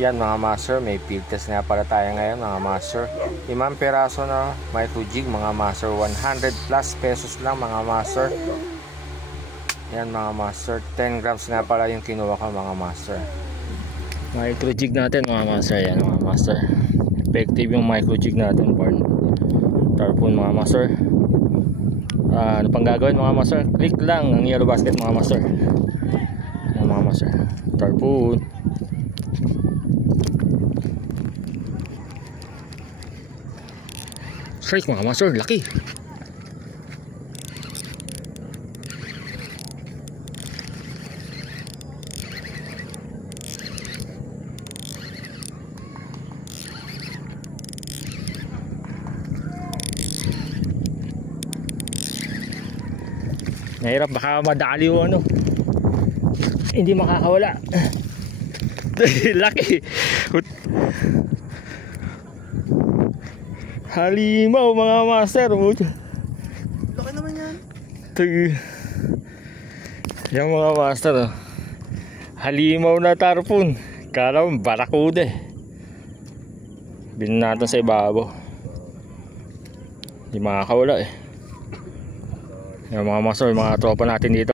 Yan mga master, may field test nga pala tayo ngayon mga master. 5 peraso na micro jig mga master, 100 plus pesos lang mga master. Yan mga master, 10 grams nga pala yung kinuha ko mga master. Micro jig natin mga master, yan mga master. Effective yung micro jig natin for tarpon mga master. Ano pang gagawin mga master? Click lang ang yellow basket mga master. Yan mga master, tarpon. Strike mga master, laki. Nahirap, baka madali yung ano, hindi makakawala. Laki. Halimaw mga master. Laki naman yan. Yan mga master, oh. Halimaw na tarpon. Kala mo barakuda eh. Bilhin natin sa ibabaw. Hindi makakawala eh. Yung mga master, mga tropa natin dito.